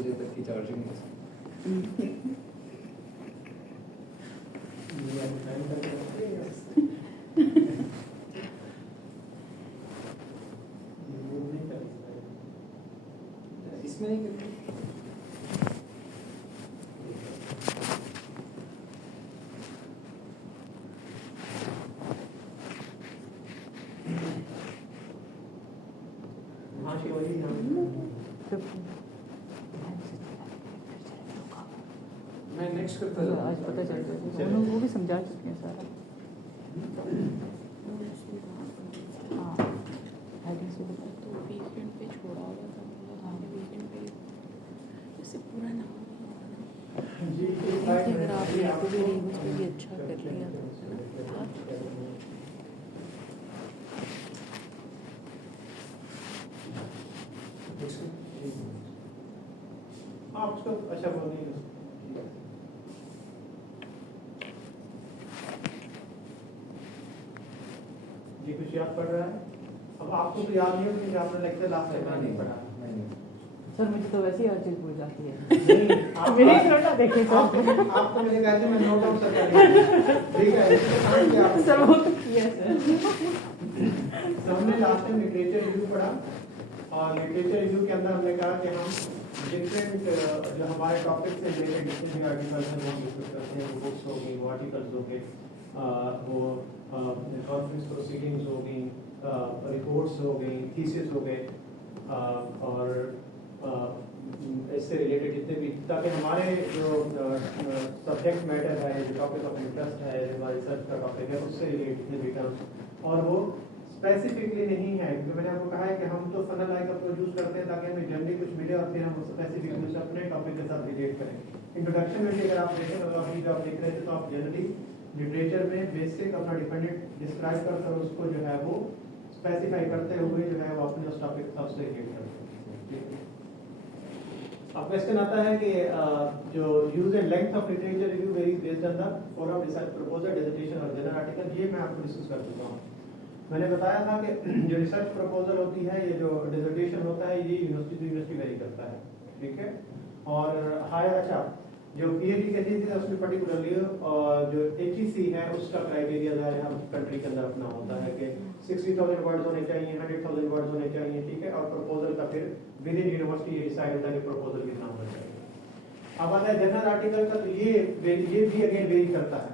बजे तक की चार्जिंग है इसमें नहीं करते मैं नेक्स्ट करता हूँ आज पता चल गया वो भी समझा चुके हैं सारा। हाँ हेडिंग से तो वीकेंड पे छोड़ा हुआ था मतलब वीकेंड पे जैसे पूरा नाम जी अगर आप यहाँ पे भी उस पर भी अच्छा कर लिया आप उसको अच्छा बोल नहीं जी कुछ याद पड़ रहा है? अब आपको तो याद नहीं हो क्योंकि आपने लेक्चर लास्ट टाइम नहीं पढ़ा। सर मुझे तो वैसे ही हर चीज़ भूल जाती है। नहीं, आप मेरे नोटा देखे सर। आप तो मेरे कहते मैं नोट डाउन कर रहा ठीक है सर वो तो किया सर। हमने लास्ट टाइम लिटरेचर रिव्यू पढ़ा और लिटरेचर रिव्यू के अंदर हमने कहा कि हम डिफरेंट जो हमारे टॉपिक से रिलेटेड जितने भी आर्टिकल्स हैं वो डिस्कस करते हैं, बुक्स हो गई, वो आर्टिकल्स हो गए, वो कॉन्फ्रेंस प्रोसीडिंग्स हो गई, रिपोर्ट्स हो गई, थीसिस हो गए और इससे रिलेटेड जितने भी, ताकि हमारे जो सब्जेक्ट मैटर है, जो टॉपिक ऑफ इंटरेस्ट है, जो हमारे रिसर्च का टॉपिक है, उससे रिलेटेड जितने भी टर्म्स और वो स्पेसिफिकली नहीं है क्योंकि मैंने आपको कहा है कि हम तो फनल लाइक अप्रोच यूज करते हैं ताकि हमें जनरली कुछ मिले और फिर हम स्पेसिफिक कुछ अपने टॉपिक के साथ रिलेट करें। इंट्रोडक्शन में भी अगर आप देखें तो अभी जो आप देख रहे थे तो आप जनरली लिटरेचर में बेसिक अपना डिपेंडेंट डिस्क्राइब कर उसको जो है वो स्पेसिफाई करते हुए जो है वो अपने उस टॉपिक के साथ रिलेट करते हैं। अब क्वेश्चन आता है कि जो use and length of literature review varies based on the form research proposal dissertation और जनरल आर्टिकल, ये मैं आपको डिस्कस कर चुका हूँ। मैंने बताया था कि जो रिसर्च प्रपोजल होती है, ये जो डिसर्टेशन होता है, ये यूनिवर्सिटी टू यूनिवर्सिटी वेरी करता है, ठीक है। और हायर अच्छा जो पीएचडी की थी उसमें पर्टिकुलरली जो एचईसी है उसका क्राइटेरिया जो है हर कंट्री के अंदर अपना होता है कि 60,000 वर्ड्स होने चाहिए, 100,000 वर्ड्स होने चाहिए, ठीक है। और प्रपोजल का फिर विद इन यूनिवर्सिटी ये डिसाइड होता है कि प्रपोजल कितना होना चाहिए। अब आता है जनरल आर्टिकल का, तो ये भी अगेन वेरी करता है,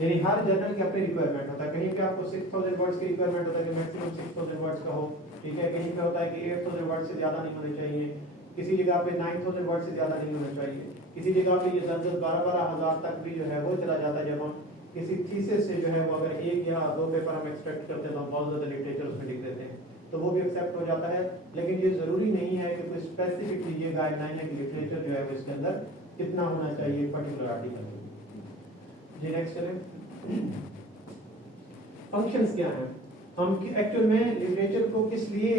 यानी हर जर्नल की अपनी रिक्वायरमेंट होता है। कहीं पे आपको 6,000 वर्ड्स की रिक्वायरमेंट होता है कि मैक्सिमम 6,000 वर्ड्स का हो, ठीक है। कहीं पे होता है कि 8,000 वर्ड से ज्यादा नहीं होने चाहिए, किसी जगह पे 9,000 वर्ड से ज्यादा नहीं होना चाहिए, किसी जगह पे ये 10,000-12,000 तक भी जो है वो चला जाता है। जब हम किसी थीसिस से जो है वो अगर एक या दो पेपर हम एक्सट्रैक्ट करते हैं तो हम बहुत ज्यादा लिटरेचर उसमें लिख देते हैं, तो वो भी एक्सेप्ट हो जाता है। लेकिन ये जरूरी नहीं है कि कोई स्पेसिफिकली ये गाइडलाइन है कि लिटरेचर जो है वो इसके अंदर कितना होना चाहिए पर्टिकुलर आर्टिकल। जी नेक्स्ट करें। फंक्शंस क्या हैं, हम एक्चुअल में लिटरेचर को किस लिए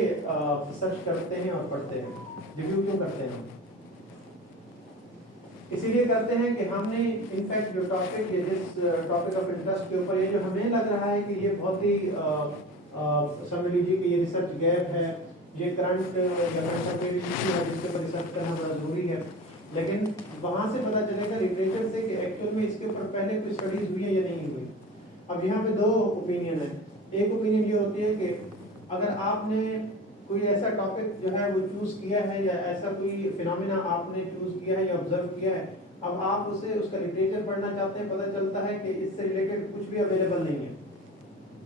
सर्च करते हैं और पढ़ते हैं, रिव्यू क्यों करते हैं? इसीलिए करते हैं कि हमने इनफैक्ट जो टॉपिक है, जिस टॉपिक ऑफ इंटरेस्ट के ऊपर ये जो हमें लग रहा है कि ये बहुत ही समझ लीजिए कि ये रिसर्च गैप है, ये करंट जनरेशन में भी इशू है जिसके ऊपर रिसर्च करना बड़ा जरूरी है, लेकिन वहां से पता चलेगा लिटरेचर से कि एक्चुअल में इसके ऊपर पहले कोई स्टडीज हुई है या नहीं हुई। अब यहाँ पे दो ओपिनियन है। एक ओपिनियन ये होती है कि अगर आपने कोई ऐसा टॉपिक जो है वो चूज किया है या ऐसा कोई फिनोमेना आपने चूज किया है या ऑब्जर्व किया है, अब आप उसका लिटरेचर पढ़ना चाहते हैं, पता चलता है कि इससे रिलेटेड कुछ भी अवेलेबल नहीं है,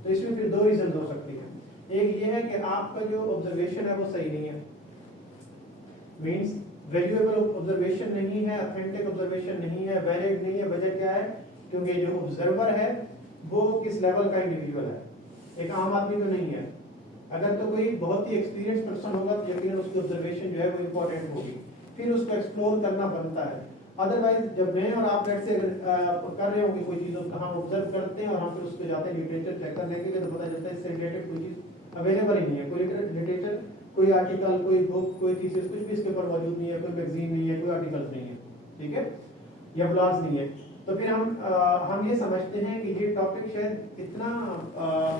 तो इसमें फिर दो रीजन हो सकती है। एक ये है कि आपका जो ऑब्जर्वेशन है वो सही नहीं है, मीन्स वैल्यूएबल ऑब्जर्वेशन नहीं है, ऑथेंटिक ऑब्जर्वेशन नहीं है, वैलिड नहीं है। वजह क्या है? क्योंकि जो ऑब्जर्वर है वो किस लेवल का इंडिविजुअल है, एक आम आदमी तो नहीं है। अगर तो कोई बहुत ही एक्सपीरियंस पर्सन होगा तो यकीनन उसकी ऑब्जर्वेशन जो है वो इंपॉर्टेंट होगी, फिर उसको एक्सप्लोर करना बनता है। अदरवाइज जब मैं और आप लेट से कर रहे होंगे कोई चीज़, हम ऑब्जर्व करते हैं और हम फिर उस पर जाते हैं लिटरेचर चेक करने के लिए, तो पता चलता है इससे रिलेटेड कोई चीज़ अवेलेबल ही नहीं है, कोई लिटरेचर, कोई आर्टिकल, कोई बुक, कोई थीसिस, कुछ भी इसके ऊपर मौजूद नहीं है, कोई मैगजीन नहीं है, कोई आर्टिकल नहीं है, ठीक है, या ब्लॉग्स नहीं है। तो फिर हम ये समझते हैं कि ये टॉपिक शायद इतना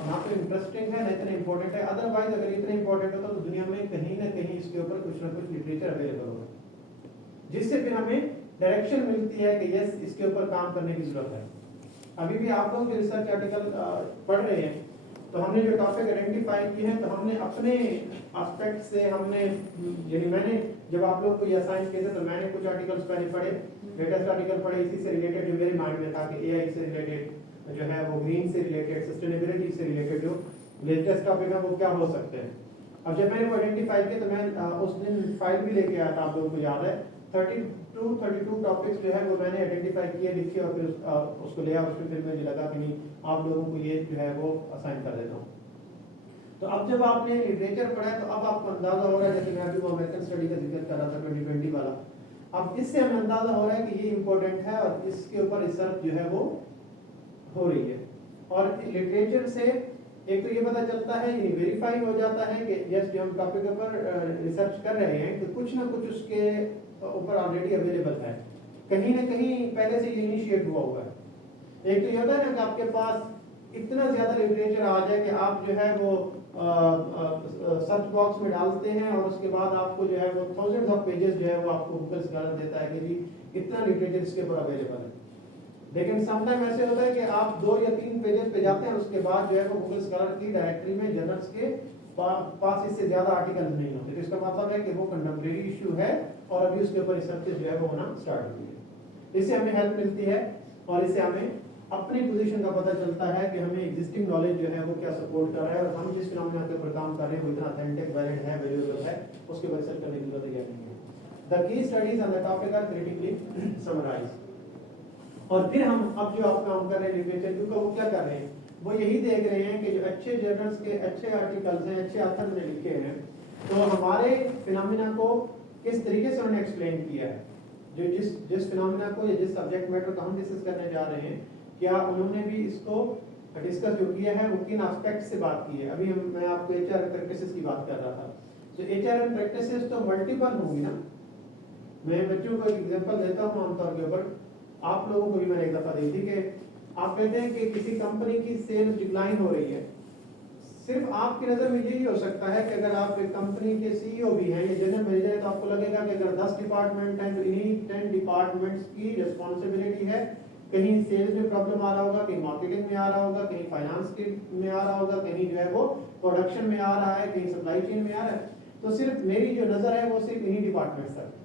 ना तो इंटरेस्टिंग है ना इतना इम्पोर्टेंट है। अदरवाइज अगर इतना इम्पोर्टेंट होता तो दुनिया में कहीं ना कहीं इसके ऊपर कुछ ना कुछ लिटरेचर अवेलेबल होगा। जिससे फिर हमें डायरेक्शन मिलती है कि यस इसके ऊपर काम करने की जरूरत है। अभी भी आप लोग जो रिसर्च आर्टिकल पढ़ रहे हैं तो हमने जो टॉपिक आइडेंटिफाई किए हैं तो हमने अपने एस्पेक्ट से हमने यानी मैंने जब आप लोग को ये असाइन किए थे तो मैंने कुछ आर्टिकल्स पहले पढ़े, लेटेस्ट आर्टिकल पढ़े इसी से रिलेटेड जो मेरे माइंड में था कि एआई से रिलेटेड जो है वो ग्रीन से रिलेटेड सस्टेनेबिलिटी से रिलेटेड जो लेटेस्ट टॉपिक है वो क्या हो सकते हैं। अब जब मैंने वो आइडेंटिफाई किया तो मैं उस दिन फाइल भी लेके आया था, आप लोगों को याद है 32 टॉपिक्स जो है वो मैंने आइडेंटिफाई किए, लिखे और फिर उसको ले आया। उसमें फिर मुझे लगा कि नहीं आप लोगों को ये जो है वो असाइन कर देता हूँ। तो अब जब आपने लिटरेचर पढ़ा है तो अब आपको अंदाजा हो रहा है, जैसे मैं अभी वो अमेरिकन स्टडी का जिक्र कर रहा था 2020 वाला, अब इससे हमें अंदाजा हो रहा है कि ये इंपॉर्टेंट है और इसके ऊपर रिसर्च जो है वो हो रही है। और लिटरेचर से एक तो ये पता चलता है, ये वेरीफाई हो जाता है कि यस जो हम टॉपिक पर रिसर्च कर रहे हैं कि कुछ ना कुछ उसके ऊपर ऑलरेडी अवेलेबल है, कहीं ना कहीं पहले से ये इनिशिएट हुआ हुआ है। एक तो ये होता है ना कि आपके पास इतना ज्यादा लिटरेचर आ जाए कि आप जो है वो सर्च बॉक्स में डालते हैं और उसके बाद आपको जो है वो थाउजेंड्स ऑफ पेजेस जो है वो आपको गूगल स्कॉलर देता है कि जी इतना लिटरेचर इसके ऊपर अवेलेबल है। लेकिन समटाइम ऐसे होता है कि आप 2 या 3 पेजेस पे जाते हैं, उसके बाद जो है वो गूगल स्कॉलर की डायरेक्टरी में जर्नल्स के पास इससे ज्यादा आर्टिकल नहीं होते। तो इसका मतलब है कि वो कंटेम्परेरी इशू है और अभी उसके ऊपर रिसर्च जो है वो होना स्टार्ट हुई है। इससे हमें हेल्प मिलती है और इससे हमें अपनी पोजीशन का पता चलता है कि हमें एग्जिस्टिंग नॉलेज जो है वो क्या सपोर्ट कर रहा है और हम जिस फिनोमेना के ऊपर काम कर रहे हैं वो इतना ऑथेंटिक, वैलिड है, वैल्यूएबल है, उसके ऊपर रिसर्च करने की जरूरत है नहीं है। The key studies on the topic are critically summarised. और फिर हम अब जो आप काम कर रहे हैं लिटरेचर का वो क्या कर रहे हैं, वो यही देख रहे हैं कि जो अच्छे जर्नल्स के अच्छे आर्टिकल्स हैं, अच्छे ऑथर ने लिखे हैं, तो हमारे फिनोमेना को किस तरीके से उन्होंने एक्सप्लेन किया है, जो जिस फिनोमेना को या जिस सब्जेक्ट मैटर को हम डिस्कस करने जा रहे हैं, क्या उन्होंने भी इसको डिस्कस जो किया है वो किन एस्पेक्ट से बात की है। अभी मैं आपको एचआर प्रैक्टिसेस की बात कर रहा था, तो एचआर प्रैक्टिसेस तो मल्टीपल होंगी ना। मैं बच्चों को एक एग्जांपल देता हूँ आमतौर के ऊपर, आप लोगों को भी मैंने एक दफा दी थी कि आप कहते हैं कि किसी कंपनी की सेल्स डिक्लाइन हो रही है, सिर्फ आपकी नजर में यही हो सकता है कि अगर आप एक कंपनी के सीईओ भी हैं या जनरल मैनेजर है तो आपको लगेगा कि अगर 10 डिपार्टमेंट हैं तो इन्हीं 10 डिपार्टमेंट्स की रिस्पॉन्सिबिलिटी है। कहीं सेल्स में प्रॉब्लम आ रहा होगा, कहीं मार्केटिंग में आ रहा होगा, कहीं फाइनेंस में आ रहा होगा, कहीं जो है वो प्रोडक्शन में आ रहा है, कहीं सप्लाई चेन में आ रहा है, तो सिर्फ मेरी जो नजर है वो सिर्फ इन्हीं डिपार्टमेंट्स तक।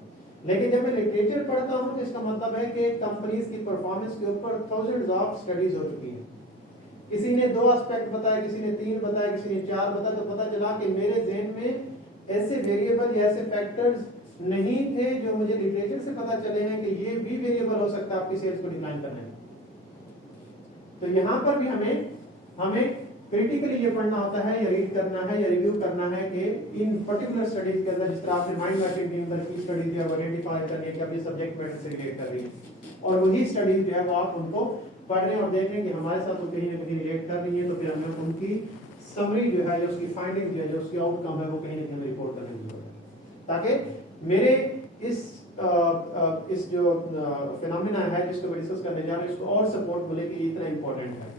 लेकिन जब मैं लिटरेचर पढ़ता हूं तो इसका मतलब है कि कंपनीज की परफॉर्मेंस के ऊपर थाउजेंड्स ऑफ स्टडीज हो चुकी हैं। किसी ने 2 एस्पेक्ट बताया, किसी ने 3 बताया, किसी ने 4 बताया, तो पता चला कि मेरे ज़हन में ऐसे वेरिएबल या ऐसे फैक्टर्स नहीं थे जो मुझे लिटरेचर से पता चले हैं कि ये भी वेरिएबल हो सकता है आपकी सेल्स को डिक्लाइन करने में। तो यहाँ पर भी हमें क्रिटिकली ये पढ़ना होता है या रीड करना है या रिव्यू करना है कि इन पर्टिकुलर स्टडीज के अंदर जिस तरह आपने माइंड मैपिंग टीम पर की स्टडी जो है वो आइडेंटिफाई करने की अपने सब्जेक्ट मैटर से रिलेट कर रही है और वही स्टडीज जो है वो आप उनको पढ़ रहे हैं और देख रहे हैं कि हमारे साथ वो कहीं ना कहीं रिलेट कर रही है, तो फिर हमें उनकी समरी जो है, जो उसकी फाइंडिंग जो है, जो उसकी आउटकम है वो कहीं ना कहीं हमें रिपोर्ट करने की जरूरत है, ताकि मेरे इस जो फिनोमेना है जिसको मैं डिस्कस करने जा रहा हूँ इसको और सपोर्ट मिले कि इतना इंपॉर्टेंट है।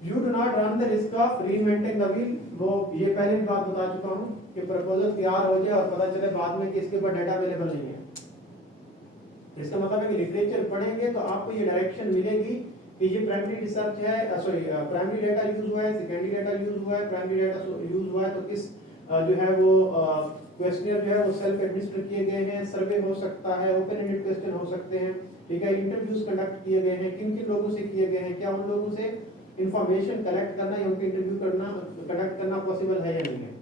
You do not run the risk of reinventing the wheel। वो ये पहले भी बात बता चुका हूँ कि प्रपोजल तैयार हो जाए और पता चले बाद में कि इसके ऊपर डाटा अवेलेबल नहीं है। इसका मतलब है कि लिटरेचर पढ़ेंगे तो आपको ये डायरेक्शन मिलेगी कि ये प्राइमरी रिसर्च है, प्राइमरी डेटा यूज हुआ है, सेकेंडरी डेटा यूज हुआ है, प्राइमरी डेटा यूज हुआ है तो किस जो है वो क्वेश्चनियर जो है वो सेल्फ एडमिनिस्टर किए गए हैं, सर्वे हो सकता है, ओपन एंडेड क्वेश्चन हो सकते हैं, ठीक है, इंटरव्यूज कंडक्ट किए गए हैं, किन किन लोगों से किए गए हैं, क्या उन लोगों से इंफॉर्मेशन कलेक्ट करना या उनके इंटरव्यू कंडक्ट करना पॉसिबल है या नहीं है,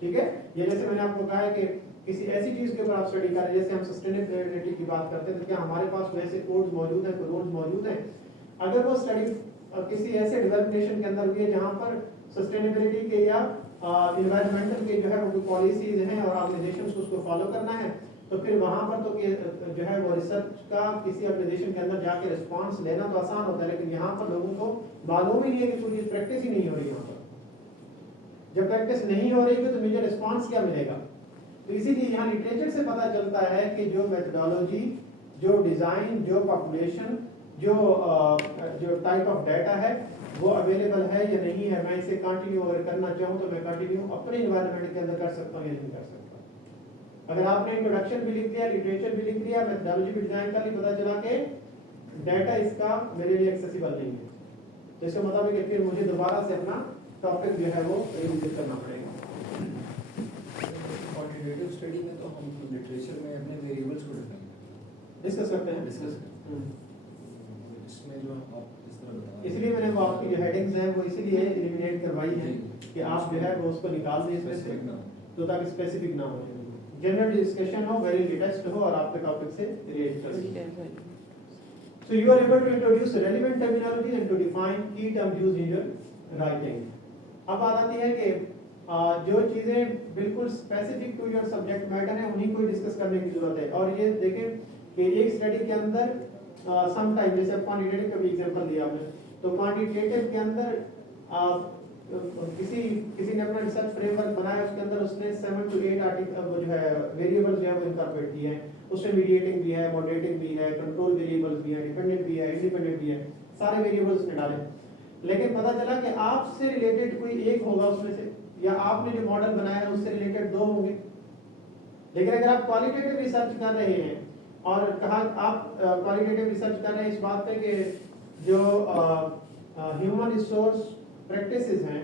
ठीक है। ये जैसे मैंने आपको कहा है कि किसी ऐसी चीज के ऊपर आप स्टडी कर रहे हैं, जैसे हम सस्टेनेबिलिटी की बात करते हैं तो क्या हमारे पास वैसे कोड्स मौजूद हैं, रूल्स मौजूद हैं। अगर वो स्टडी किसी ऐसे डेवलप्ड नेशन के अंदर हुई है जहां पर सस्टेनेबिलिटी के या एनवायरमेंटल के जो है वो पॉलिसीज हैं और ऑर्गेनाइजेशंस को उसको फॉलो करना है, तो फिर वहां पर तो जो है वो रिसर्च का किसी ऑर्गेनाइजेशन के अंदर जाके रिस्पांस लेना तो आसान होता है, लेकिन यहाँ पर लोगों को मालूम ही नहीं है कि पूरी प्रैक्टिस ही नहीं हो रही। यहाँ पर जब प्रैक्टिस नहीं हो रही है तो मुझे रिस्पांस क्या मिलेगा। तो इसीलिए यहाँ लिटरेचर से पता चलता है कि जो मेथोडोलॉजी, जो डिजाइन, जो पॉपुलेशन, जो टाइप ऑफ डाटा है वो अवेलेबल है या नहीं है। मैं इसे कंटिन्यू अगर करना चाहूँ तो मैं कंटिन्यू अपने एनवायरनमेंट के अंदर कर सकता हूँ या नहीं कर सकता। अगर आपने इंट्रोडक्शन भी लिख दिया, लिटरेचर भी लिख दिया, मेथोडोलॉजी भी डिजाइन कर ली, पता चला कि डाटा इसका मेरे लिए एक्सेसिबल नहीं है, तो इसका मतलब है कि फिर मुझे दोबारा से अपना टॉपिक जो है वो रिविजिट करना पड़ेगा। क्वांटिटेटिव स्टडी में तो हम लिटरेचर में अपने वेरिएबल्स को डिस्कस करते हैं। डिस्कस इसमें जो आप इस तरह बता रहे हैं। इसलिए मैंने वो आपकी जो हेडिंग्स हैं वो इसीलिए एलिमिनेट करवाई है कि आप जो है वो उसको निकाल दें इसमें से, Specific ना हो। तो ताकि स्पेसिफिक ना हो, जनरल डिस्कशन हो, वेरी लेटेस्ट हो और आपके टॉपिक से रिलेट कर सके। So you are able to introduce relevant terminology and to define key terms used in your writing. अब बात आती है कि जो चीजें बिल्कुल specific to your subject matter है उन्हीं को डिस्कस करने की जरूरत है। और ये देखें कि एक स्टडी के अंदर सम टाइम, जैसे क्वांटिटेटिव का भी एग्जांपल दिया आपने, तो क्वांटिटेटिव के अंदर किसी ने अपना रिसर्च फ्रेमवर्क बनाया, उसके अंदर उसने 7 to 8 आर्टिकल जो है वेरिएबल्स जो है वो इनकॉर्पोरेट किए हैं। उसमें मीडिएटिंग भी है, मॉडरेटिंग भी है, कंट्रोल वेरिएबल्स भी है, डिपेंडेंट भी है, इंडिपेंडेंट भी है, सारे वेरिएबल्स उसने डाले। लेकिन पता चला कि आपसे रिलेटेड कोई एक होगा उसमें से, या आपने जो मॉडल बनाया है उससे रिलेटेड 2 होंगे। लेकिन अगर आप क्वालिटेटिव रिसर्च कर रहे हैं और कहा आप क्वालिटेटिव रिसर्च कर रहे हैं इस बात पे कि जो ह्यूमन रिसोर्स प्रैक्टिसेस हैं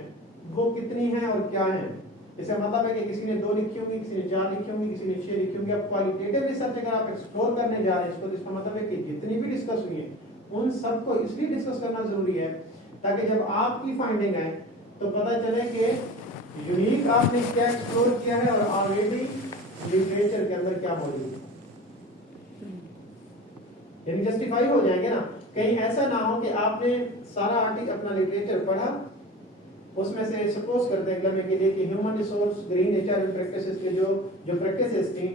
वो कितनी हैं और क्या हैं, इसका मतलब है कि किसी ने 2 लिखी होंगी, किसी ने 4 लिखी होंगी, किसी ने 6 लिखी होंगी। अब क्वालिटेटिव रिसर्च अगर आप एक्सप्लोर करने जा रहे हैं इसको, तो इसका मतलब है कि जितनी भी डिस्कस हुई है उन सबको इसलिए डिस्कस करना जरूरी है ताकि जब आपकी फाइंडिंग आए तो पता चले कि यूनिक आपने क्या एक्सप्लोर किया है और ऑलरेडी लिटरेचर के अंदर क्या मौजूद है, यानी जस्टिफाई हो जाएंगे ना। कहीं ऐसा ना हो कि आपने सारा आर्टिकल अपना लिटरेचर पढ़ा, उसमें से सपोज करते हैं करने के लिए कि human resource green nature and practices के जो प्रैक्टिसेस थी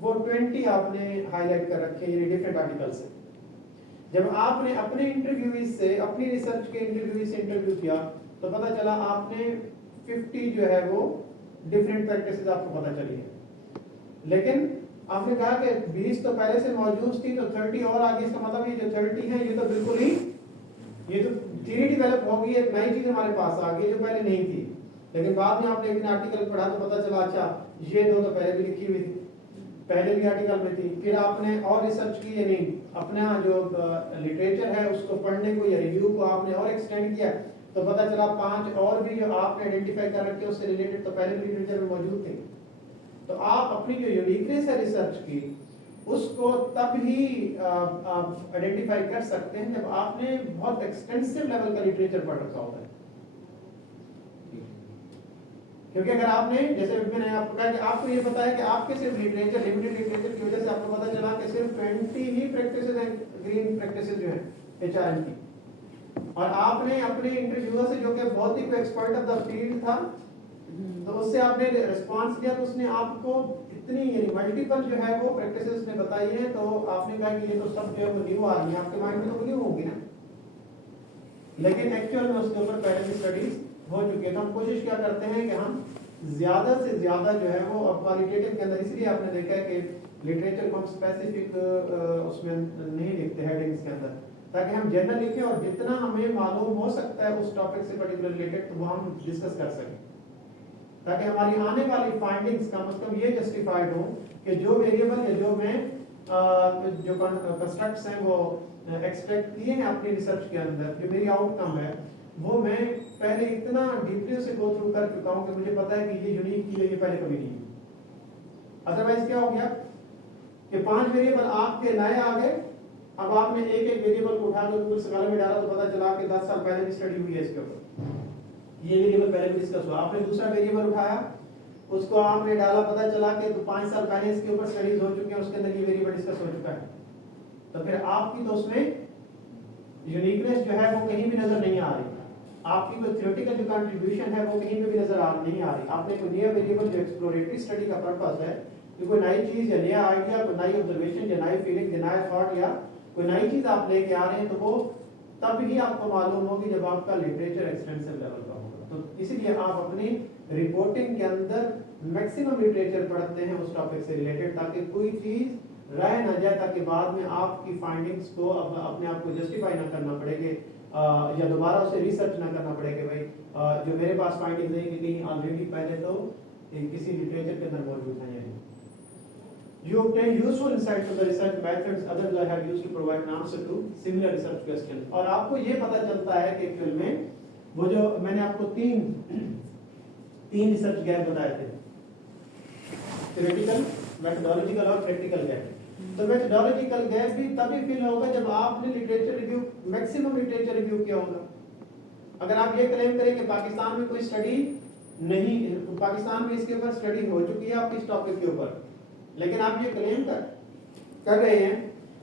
वो 20 आपने हाईलाइट कर रखे ये डिफरेंट आर्टिकल से। जब आपने अपने इंटरव्यूज से, अपनी रिसर्च के इंटरव्यू से इंटरव्यू किया तो पता चला आपने 50 जो है वो डिफरेंट प्रैक्टिसेस आपको पता चली है। लेकिन आपने कहा कि 20 तो पहले से मौजूद थी तो 30 और आगे, इसका मतलब ये जो 30 है ये तो बिल्कुल ही ये तो थ्योरी डेवलप हो गई, एक नई चीज हमारे पास आ गई जो पहले नहीं थी। लेकिन बाद में आपने एक आर्टिकल पढ़ा तो पता चला अच्छा ये 2 तो पहले भी लिखी हुई थी, पहले भी आर्टिकल में थी। फिर आपने और रिसर्च की, यानी अपना जो लिटरेचर है उसको पढ़ने को या रिव्यू को आपने और एक्सटेंड किया तो पता चला 5 और भी जो आपने आइडेंटिफाई कर रखे उससे रिलेटेड तो पहले भी लिटरेचर में मौजूद थे। तो आप अपनी जो यूनिकनेस है रिसर्च की उसको तब ही आइडेंटिफाई कर सकते हैं जब आपने बहुत एक्सटेंसिव लेवल का लिटरेचर पढ़ रखा होता है। क्योंकि अगर आपने, जैसे मैंने आपको कहा कि आपको ये पता है कि आपके सिर्फ लिटरेचर, लिमिटेड लिटरेचर की वजह से आपको पता चला कि सिर्फ 20 ही प्रैक्टिसेस हैं ग्रीन प्रैक्टिसेस जो हैं एचआरएम की, और आपने अपने इंटरव्यूअर से जो कि बहुत ही एक्सपर्ट ऑफ द फील्ड था तो उससे आपने रिस्पांस दिया तो उसने आपको इतनी यानी मल्टीपल जो है वो प्रैक्टिसेस ने बताई है, तो आपने कहा कि ये तो सब जो है वो न्यू आ रही है, आपके माइंड में तो न्यू होगी ना, लेकिन एक्चुअल में उसके ऊपर पहले भी स्टडीज हो चुकी है। तो हम कोशिश क्या करते हैं कि हम ज्यादा से ज्यादा जो है वो अब क्वालिटेटिव के अंदर, इसलिए आपने देखा है कि लिटरेचर को हम स्पेसिफिक उसमें नहीं लिखते हेडिंग्स के अंदर, ताकि हम जनरल लिखें और जितना हमें मालूम हो सकता है उस टॉपिक से पर्टिकुलर रिलेटेड तो वो हम डिस्कस कर सकें, ताकि हमारी आने वाली फाइंडिंग्स का मतलब ये जस्टिफाइड हो कि जो वेरिएबल या जो मैं जो कंस्ट्रक्ट्स हैं वो एक्सट्रैक्ट किए हैं अपनी रिसर्च के अंदर, जो मेरी आउटकम है वो मैं पहले इतना डीपली से गो थ्रू कर चुका हूं कि मुझे पता है कि ये यूनिक चीज है, ये पहले कभी नहीं। अदरवाइज क्या हो गया कि 5 वेरिएबल आपके नए आ गए, अब आपने एक एक वेरिएबल को उठा के उस स्कालर में डाला तो पता चला कि 10 साल पहले भी स्टडी हुई है इसके ऊपर, ये वेरिएबल पहले भी डिस्कस हुआ। आपने दूसरा वेरिएबल उठाया, उसको आपने डाला, पता चला कि तो 5 साल पहले इसके ऊपर स्टडीज हो चुकी हैं, उसके अंदर ये वेरिएबल डिस्कस हो चुका है, तो फिर आपकी तो उसमें यूनिकनेस जो है वो कहीं भी नजर नहीं आ रही, आपकी कोई थ्योरेटिकल जो कंट्रीब्यूशन है वो कहीं पे भी नजर नहीं आ रही। आपने कोई नया वेरिएबल जो एक्सप्लोरेटरी स्टडी का पर्पस है कि कोई नई चीज या नया आइडिया, कोई नई ऑब्जर्वेशन या नई फीलिंग या नया थॉट या कोई नई चीज आप लेके आ रहे हैं, तो वो तब ही आपको मालूम होगी जब आपका लिटरेचर एक्सटेंसिव लेवल का होगा। तो इसीलिए आप अपनी रिपोर्टिंग के अंदर मैक्सिमम लिटरेचर पढ़ते हैं उस टॉपिक से रिलेटेड, ताकि कोई चीज रह ना जाए, ताकि बाद में आपकी फाइंडिंग्स को अपने आप को जस्टिफाई ना करना पड़ेगा या दोबारा उसे रिसर्च ना करना पड़ेगा। भाई जो मेरे पास फाइंडिंग्स है कि कहीं ऑलरेडी पहले तो किसी लिटरेचर के अंदर मौजूद है या नहीं। You obtain useful insights from the research methods others have used to provide an answer to similar research questions. और आपको ये पता चलता है कि एक्चुअल में वो जो मैंने आपको तीन रिसर्च गैप बताए थे, थ्योरेटिकल, मेथोडोलॉजिकल और प्रैक्टिकल गैप। तो मेथोडोलॉजिकल गैप भी तभी फिल होगा जब आपने literature review, maximum literature review किया होगा। अगर आप ये क्लेम करें कि पाकिस्तान में कोई स्टडी नहीं, पाकिस्तान में इसके ऊपर स्टडी हो चुकी है आपकी इस टॉपिक के ऊपर, लेकिन आप ये क्लेम कर रहे हैं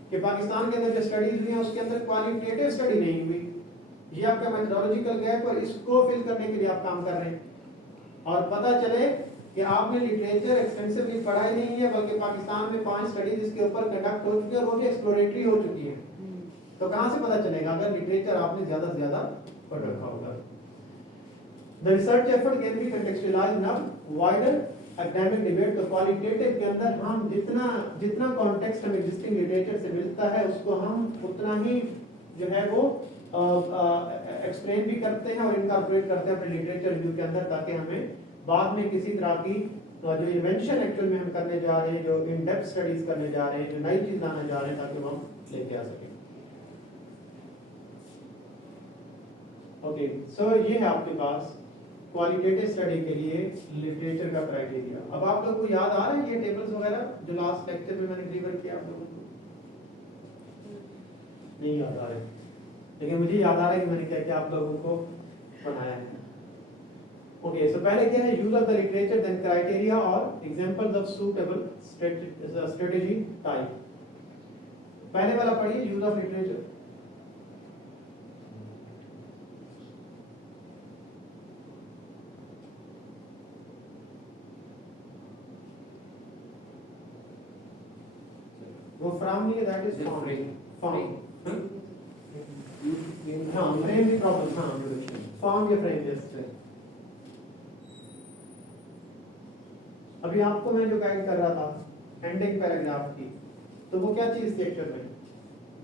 कि पाकिस्तान के अंदर जो स्टडीज हुई हैं उसके अंदर क्वालिटेटिव स्टडी नहीं हुई, ये आपका मेथोडोलॉजिकल गैप और इसको फिल करने के लिए आप काम कर रहे हैं। और पता चले कि आपने लिटरेचर एक्सटेंसिवली पढ़ा ही नहीं है, बल्कि पाकिस्तान में 5 स्टडीज इसके ऊपर कंडक्ट हो चुकी है और वो भी एक्सप्लोरेटरी हो चुकी है, तो कहां से पता चलेगा अगर लिटरेचर आपने ज्यादा से ज्यादा पढ़ रखा होगा। The research effort can be contextualized in a wider academic debate। तो क्वालिटेटिव के अंदर हम जितना कॉन्टेक्स्ट हमें एग्जिस्टिंग लिटरेचर से मिलता है उसको हम उतना ही जो है वो एक्सप्लेन भी करते हैं और इनकॉर्पोरेट करते हैं अपने लिटरेचर रिव्यू के अंदर, ताकि हमें बाद में किसी तरह की जो इन्वेंशन एक्चुअल में हम करने जा रहे हैं, जो इन डेप्थ स्टडीज करने जा रहे हैं, जो नई चीज लाने जा रहे हैं, ताकि वो हम लेके आ सकें। ओके, सो ये है आपके पास क्वालिटेटिव स्टडी के लिए लिटरेचर का क्राइटेरिया। अब आप लोगों को याद आ रहा है ये टेबल्स वगैरह जो लास्ट लेक्चर में मैंने रिवर किया आप लोगों को? नहीं याद आ रहे, लेकिन मुझे याद आ रहा है कि मैंने क्या क्या आप लोगों को पढ़ाया है। ओके, सो पहले क्या है, use of the literature, then criteria और examples of suitable strategy type. पहले वाला पढ़िए, यूज ऑफ लिटरेचर। वो फ्रॉम नहीं है, दैट इज फॉर्म। हाँ, फ्रेम की प्रॉब्लम, हाँ फॉर्म या फ्रेम जैसे। अभी आपको मैं जो गाइड कर रहा था एंडिंग पैराग्राफ की, तो वो क्या चीज थी एक्चुअल में,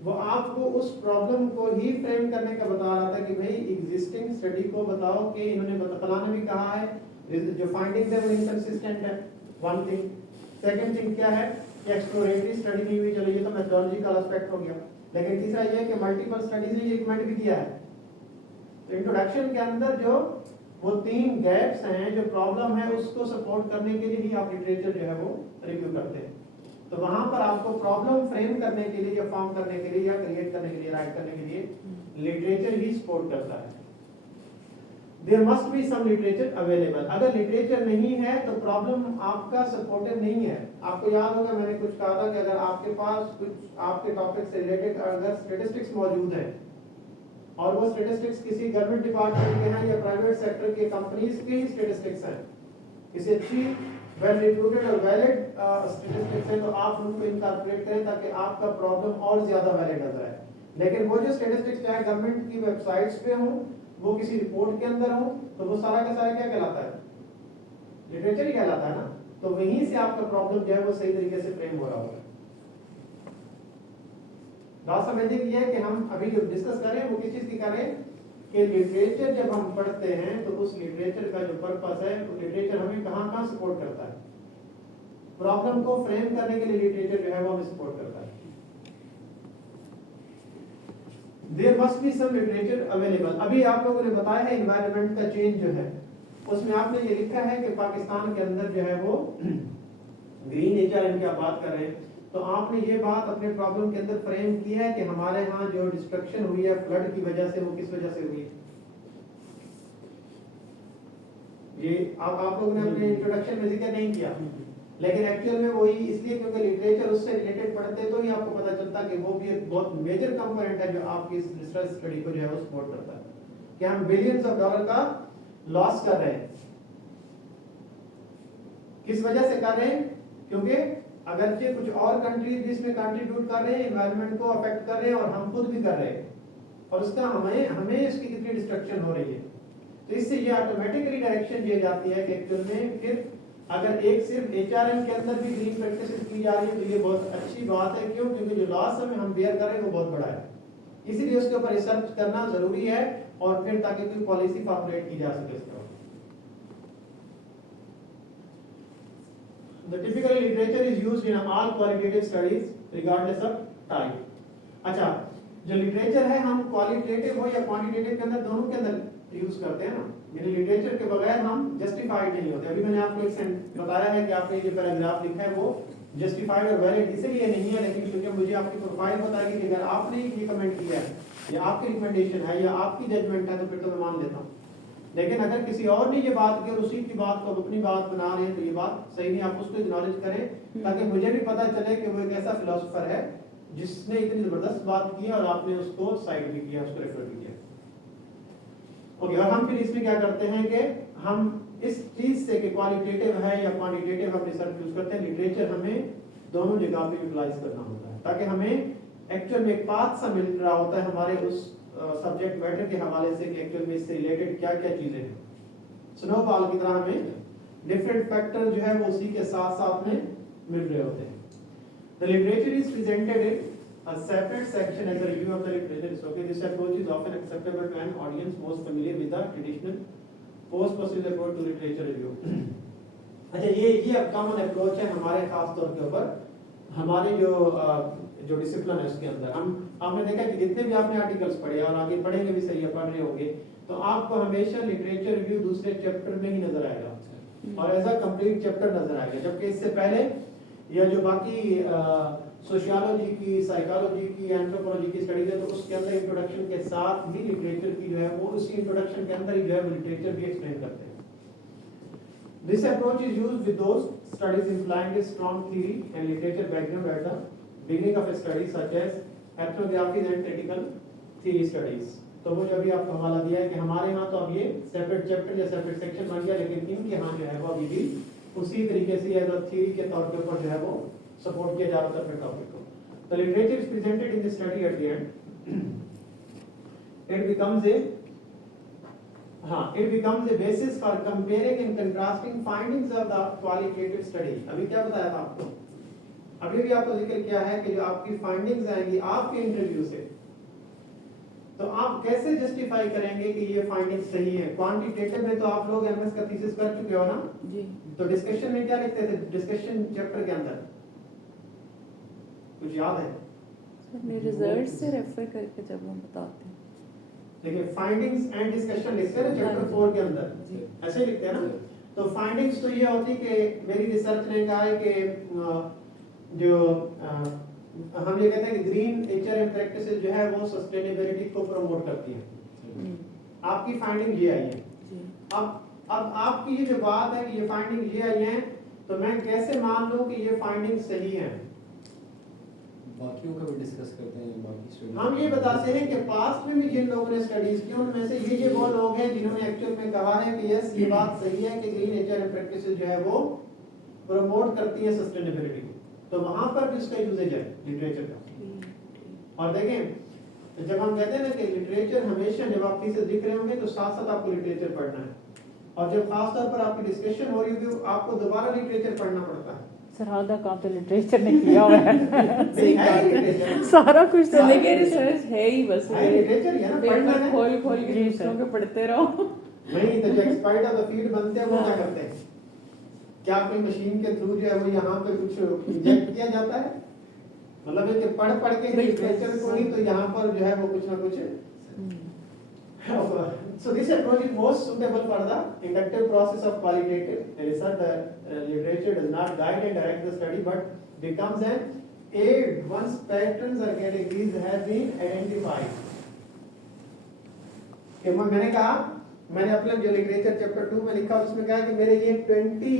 वो आपको उस प्रॉब्लम को ही फ्रेम करने का बता रहा था कि भाई एग्जिस्टिंग स्टडी को बताओ कि इन्होंने फलाना भी कहा है, जो फाइंडिंग्स है वो इनकंसिस्टेंट है, वन थिंग। सेकंड थिंग क्या है कि एक्सप्लोरेटरी स्टडी नहीं हुई, चलो ये तो मेथोडोलॉजिकल एस्पेक्ट हो गया, लेकिन तीसरा ये है कि मल्टीपल स्टडीज ने ये रिकमेंड भी किया है। तो इंट्रोडक्शन के अंदर जो वो 3 गैप्स हैं, जो प्रॉब्लम है उसको सपोर्ट करने के लिए ही आप लिटरेचर जो है वो रिव्यू करते हैं। तो वहां पर आपको प्रॉब्लम फ्रेम करने के लिए या फॉर्म करने के लिए या क्रिएट करने के लिए, राइट करने के लिए लिटरेचर ही सपोर्ट करता है। There must be some literature available। अगर लिटरेचर नहीं है तो प्रॉब्लम आपका सपोर्टिव नहीं है। आपको याद होगा मैंने कुछ कहा था कि अगर आपके पास कुछ आपके टॉपिक से रिलेटेड अगर स्टैटिस्टिक्स मौजूद है और वो स्टैटिस्टिक्स किसी गवर्नमेंट डिपार्टमेंट के हैं या प्राइवेट सेक्टर के कंपनीज के ही स्टैटिस्टिक्स हैं, किसी अच्छी वेल रिप्यूटेड और वैलिड स्टैटिस्टिक्स है, तो आप उनको इनकॉर्पोरेट करें ताकि आपका प्रॉब्लम और ज्यादा वैलिड नजर आए। लेकिन वो जो स्टैटिस्टिक्स चाहे गवर्नमेंट की वेबसाइट्स पे हों, वो किसी रिपोर्ट के अंदर हो, तो वो सारा का सारा क्या कहलाता है, लिटरेचर ही कहलाता है ना। तो वहीं से आपका प्रॉब्लम जो है वो सही तरीके से फ्रेम हो रहा होगा। बात समझने की है कि हम अभी जो डिस्कस कर रहे हैं वो किस चीज की कर रहे हैं कि लिटरेचर जब हम पढ़ते हैं तो उस लिटरेचर का जो पर्पस है, वो लिटरेचर हमें कहां सपोर्ट करता है। प्रॉब्लम को फ्रेम करने के लिए लिटरेचर जो है वो हमें सपोर्ट करता है। There must be some literature available। अभी आप लोगों ने बताया है एनवायरनमेंट का चेंज जो है, उसमें आपने ये लिखा है कि पाकिस्तान के अंदर जो है वो ग्रीन नेचर की आप बात कर रहे हैं, तो आपने ये बात अपने प्रॉब्लम के अंदर फ्रेम की है कि हमारे यहाँ जो डिस्ट्रक्शन हुई है फ्लड की वजह से, वो किस वजह से हुई है। ये आप लोगों ने अपने इंट्रोडक्शन में जिक्र नहीं किया, लेकिन एक्चुअल में वही इसलिए क्योंकि लिटरेचर उससे रिलेटेड पढ़ते तो ही आपको पता चलता कि वो भी एक बहुत मेजर कंपोनेंट है जो आपकी इस रिसर्च स्टडी को जो है वो सपोर्ट करता है कि हम बिलियंस ऑफ डॉलर का लॉस कर रहे हैं। किस वजह से कर रहे हैं, क्योंकि अगरचे कुछ और कंट्रीज इसमें कंट्रीब्यूट कर रहे हैं, एनवायरनमेंट को अफेक्ट कर रहे हैं और हम खुद भी कर रहे हैं, और उसका हमें इसकी कितनी डिस्ट्रक्शन हो रही है। तो इससे ये ऑटोमेटिकली डायरेक्शन दी जाती है कि एक्चुअल में फिर अगर एक सिर्फ एचआरएम के अंदर भी ग्रीन प्रैक्टिसेस की जा रही है तो ये बहुत अच्छी बात है। क्यों? क्योंकि जो लॉस हम बेयर कर रहे हैं वो बहुत बड़ा है, इसीलिए उसके ऊपर रिसर्च करना जरूरी है और फिर ताकि कोई पॉलिसी फॉर्मुलेट की जा सके। the typical literature is used in all qualitative studies regardless of type. अच्छा, जो लिटरेचर है हम क्वालिटेटिव हो या क्वांटिटेटिव के अंदर दोनों के अंदर यूज करते हैं ना, यानी लिटरेचर के बगैर हम जस्टिफाइड नहीं होते। अभी मैंने आपको एक बताया है कि आपने जो पैराग्राफ लिखा है वो जस्टिफाइड और वैलिड इसलिए नहीं है, लेकिन क्योंकि मुझे आपकी प्रोफाइल बताएगी कि अगर आपने ये कमेंट किया है या आपकी रिकमेंडेशन है या आपकी जजमेंट है तो फिर तो मैं मान लेता हूँ। लेकिन अगर किसी और ने ये बात की और उसी की बात को अपनी बात बना रहे हैं तो ये बात सही नहीं, आप उसको एक्नॉलेज करें ताकि मुझे भी पता चले कि वो एक ऐसा फिलोसोफर है जिसने इतनी जबरदस्त बात की है और आपने उसको साइड भी किया, उसको रेफर भी किया। ओके, और हम फिर इसमें क्या करते हैं कि हम इस चीज से कि क्वालिटेटिव है या क्वांटिटेटिव हम रिसर्च यूज करते हैं, लिटरेचर हमें दोनों जगह पे यूटिलाइज करना होता है ताकि हमें एक्चुअल में एक पाथ सा मिल रहा होता है हमारे उस सब्जेक्ट मैटर के हवाले से कि एक्चुअल में इससे रिलेटेड क्या क्या चीजें हैं। स्नोबॉल की तरह हमें डिफरेंट फैक्टर जो है वो उसी के साथ साथ में मिल रहे होते हैं। The literature is presented in a separate section as a review of the literature. So, okay, this approach is often acceptable to an audience most familiar with the traditional post-procedure approach to literature review. अच्छा, ये common approach है हमारे खास तौर के ऊपर हमारे जो डिसिप्लिन है उसके अंदर। हम आपने देखा कि जितने भी आपने आर्टिकल्स पढ़े और आगे पढ़ेंगे भी सही है, पढ़ रहे होंगे तो आपको हमेशा लिटरेचर रिव्यू दूसरे चैप्टर में ही नजर आएगा और एज अ कंप्लीट चैप्टर नजर आएगा, जबकि इससे पहले या जो बाकी सोशियोलॉजी की, साइकोलॉजी की, एंथ्रोपोलॉजी की स्टडीज है तो उसके अंदर इंट्रोडक्शन के साथ भी लिटरेचर की जो है वो उसी इंट्रोडक्शन के अंदर ही जो है लिटरेचर भी एक्सप्लेन करते हैं। This approach is used with those studies implying a strong theory and literature background at the beginning of a study such as ethnographies and critical theory studies. तो वो जो अभी आपको हवाला दिया है कि हमारे यहाँ तो अब ये सेपरेट चैप्टर या सेपरेट सेक्शन बन गया, लेकिन इनके यहाँ जो है वो अभी भी उसी तरीके से एज अ थ्योरी के तौर के ऊपर जो है वो सपोर्ट किया जा रहा है अपने टॉपिक को। The literature is presented in the study at the end it becomes a basis for comparing and contrasting findings of the qualitative study. अभी क्या बताया था आपको, अभी भी आपको जिक्र किया है कि जो आपकी फाइंडिंग्स आएंगी आपके इंटरव्यू से, तो आप कैसे जस्टिफाई करेंगे कि ये फाइंडिंग सही है। क्वांटिटेटिव में तो आप लोग एमएस का थीसिस कर चुके हो ना जी, तो डिस्कशन में क्या लिखते थे, डिस्कशन चैप्टर के अंदर कुछ याद है? अपने रिजल्ट से रेफर करके जब हम बताते हैं, देखिए फाइंडिंग्स एंड डिस्कशन लिखते हैं चैप्टर 4 के अंदर, ऐसे ही लिखते हैं ना। तो फाइंडिंग्स तो ये होती कि मेरी रिसर्च ने कहा है कि जो हम ये कहते हैं कि ग्रीन एचआरएम प्रैक्टिसेस जो है वो सस्टेनेबिलिटी को प्रमोट करती है। आपकी फाइंडिंग ये आई है। अब आपकी ये जो बात है कि ये फाइंडिंग ये आई है तो मैं कैसे मान लूं कि ये फाइंडिंग सही है? बाकियों का भी डिस्कस करते हैं, बाकी स्टडी हम ये बताते हैं कि पास्ट में भी जिन लोगों ने स्टडीज की उनमें से ये वो लोग हैं जिन्होंने एक्चुअल में कहा है कि यस ये बात सही है कि ग्रीन एचआरएम प्रैक्टिसेस जो है वो प्रमोट करती है सस्टेनेबिलिटी को, तो वहां पर भी इसका यूजेज है लिटरेचर का। और देखें जब हम कहते हैं ना कि लिटरेचर हमेशा जब आप थीसिस लिख रहे होंगे तो साथ साथ आपको लिटरेचर पढ़ना है, और जब खास तौर पर आपकी डिस्कशन हो रही होगी तो आपको दोबारा लिटरेचर पढ़ना पड़ता है। सर आधा काम तो लिटरेचर ने किया हुआ है नहीं है लिटरेचर, सारा कुछ तो लेके रिसर्च है ही बस, है लिटरेचर है ना, पढ़ना है। खोल खोल के जी, दूसरों सर। के पढ़ते रहो। नहीं तो जो एक्सपायर्ड ऑफ द फील्ड बनते हैं वो क्या करते हैं, क्या कोई मशीन के थ्रू जो है वो यहाँ पे कुछ इंजेक्ट किया जाता है, मतलब है कि पढ़ पढ़ के लिटरेचर को ही तो यहाँ पर जो है वो कुछ ना कुछ। So this approach is most suitable for the inductive process of qualitative research. The literature does not guide and direct the study, but becomes an aid once patterns or categories have been identified. कि मैंने कहा, मैंने अपने जो literature chapter 2 में लिखा उसमें कहा कि मेरे ये 20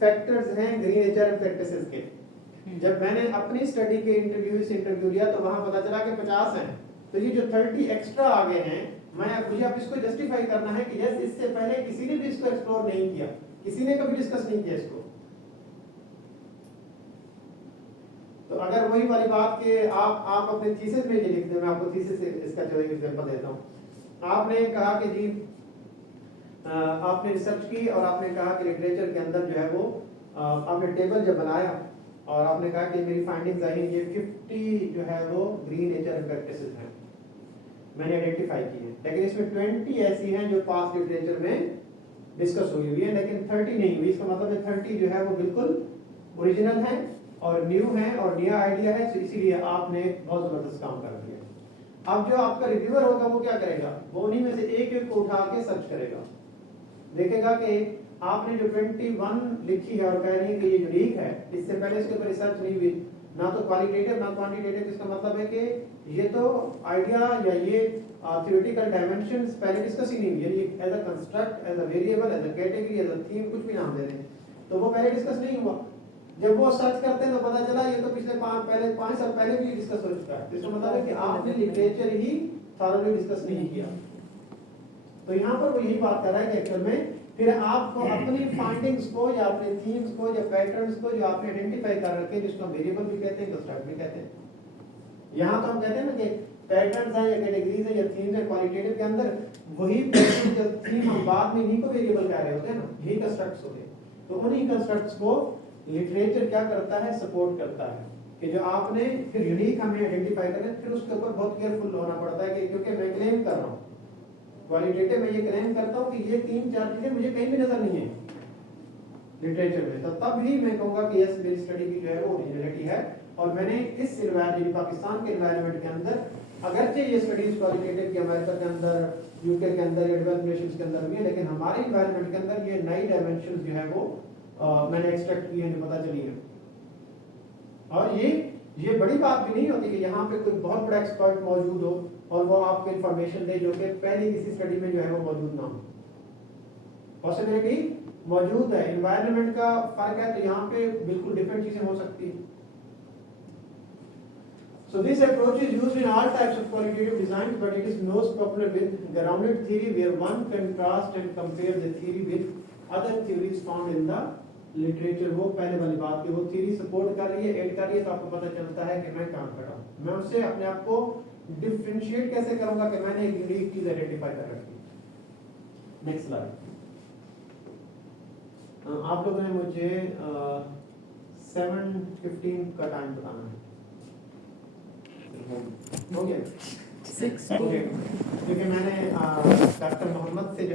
फैक्टर्स हैं ग्रीन एचआरएम प्रैक्टिसेस के। जब मैंने अपनी स्टडी के इंटरव्यू लिया तो वहां पता चला कि 50 हैं, तो ये जो 30 एक्स्ट्रा आ गए हैं मुझे अब इसको जस्टिफाई करना है कि यस इससे पहले किसी ने भी इसको एक्सप्लोर नहीं किया, किसी ने कभी डिस्कस नहीं किया इसको। तो अगर वही वाली बात कि आप अपने थीसिस में ये लिख दें, मैं आपको थीसिस से इसका चलो एग्जांपल देता हूं। आपने कहा कि जी आपने रिसर्च की और आपने कहा कि लिटरेचर के अंदर जो है वो आपने टेबल जब बनाया और आपने कहा कि मेरी फाइंडिंग्स आई ये 50 जो है वो ग्रीन एचआरएम प्रैक्टिसेस हैं मैंने आइडेंटिफाई की है, लेकिन इसमें 20 ऐसी हैं जो पास्ट लिटरेचर में डिस्कस हुई है, लेकिन 30 नहीं हुई। इसका मतलब है 30 जो है वो बिल्कुल ओरिजिनल है और न्यू है और नया आइडिया है, तो इसीलिए आपने बहुत जबरदस्त काम कर दिया। अब जो आपका रिव्यूअर होगा वो क्या करेगा, वो उन्हीं में से एक एक को उठा के सर्च करेगा, देखेगा कि आपने जो 21 लिखी है और कह रही है कि ये यूनिक है, इससे पहले इसके ऊपर रिसर्च नहीं हुई, ना तो क्वालिटेटिव ना क्वांटिटेटिव, इसका मतलब है कि ये तो आइडिया या ये थ्योरेटिकल डायमेंशंस पहले डिस्कस ही नहीं हुई, यानी as a construct, as a variable, as a category, as a theme, कुछ भी नाम दे दें, तो वो पहले डिस्कस नहीं हुआ। जब वो सर्च करते हैं तो पता चला ये तो पिछले 5 साल पहले भी डिस्कस हो चुका है, इसका मतलब है कि आपने लिटरेचर ही थॉरोली डिस्कस नहीं किया। तो यहाँ पर वो यही बात कर रहा है कि एक्चुअल में फिर आपको अपनी फाइंडिंग्स को या अपने थीम्स को या पैटर्न्स को जो आपने आइडेंटिफाई कर रखे हैं, जिसको हम वेरिएबल भी कहते हैं, कंस्ट्रक्ट भी कहते हैं, यहाँ तो हम कहते हैं ना कि पैटर्न्स है या कैटेगरीज है या थीम्स है, क्वालिटेटिव के अंदर वही पैटर्न या थीम हम बाद में इन्हीं को वेरिएबल कह रहे होते हैं ना, यही कंस्ट्रक्ट्स होते हैं। तो उन्हीं कंस्ट्रक्ट्स को लिटरेचर क्या करता है, सपोर्ट करता है कि जो आपने फिर यूनिक हमें आइडेंटिफाई करें, फिर उसके ऊपर बहुत केयरफुल होना पड़ता है कि क्योंकि मैं क्लेम कर रहा हूँ क्वालिटेटिव में, ये क्लेम करता हूँ कि ये 3-4 चीजें मुझे कहीं भी नजर नहीं है लिटरेचर में, तो तब ही मैं कहूँगा कि यस मेरी स्टडी की जो है वो ओरिजिनलिटी है। और मैंने इस एनवायरनमेंट, पाकिस्तान के एनवायरनमेंट के अंदर, अगरचे ये स्टडीज क्वालिटेटिव की अमेरिका के अंदर, यूके के अंदर या डेवलप्ड नेशंस के अंदर भी है, लेकिन हमारे एनवायरनमेंट के अंदर ये नई डायमेंशन जो है वो मैंने एक्सट्रैक्ट की है, जो पता चली है। और ये बड़ी बात भी नहीं होती कि यहाँ पे कोई बहुत बड़ा एक्सपर्ट मौजूद हो और वो आपको इंफॉर्मेशन दे जो कि पहले किसी स्टडी में जो है वो मौजूद ना हो। पॉसिबिलिटी मौजूद है, एनवायरनमेंट का फर्क है, तो यहाँ पे बिल्कुल डिफरेंट चीजें हो सकती है। So this approach is used in all types of qualitative design, but it is most popular with grounded theory, where one contrast and compare the theory with other theories found in the literature। वो पहले वाली बात की, वो theory support कर रही है, add कर रही है, तो आपको पता चलता है कि मैं काम कर रहा हूँ, मैं उससे अपने आप को डिफरेंशिएट कैसे करूंगा कि मैंने एक यूनिक चीज आइडेंटिफाई कर रखी है। Next slide. आप लोगों ने मुझे 7:15 का टाइम बताना है, हो गया? 6 ओके, क्योंकि मैंने डॉक्टर मोहम्मद से जो है